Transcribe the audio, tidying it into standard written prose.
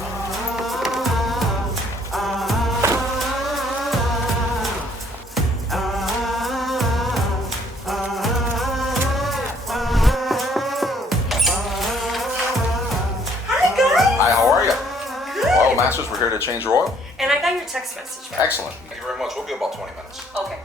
Hi, how are you? Good. OilMasters, we're here to change your oil. And I got your text message back. Excellent. Thank you very much. We'll be about 20 minutes. Okay.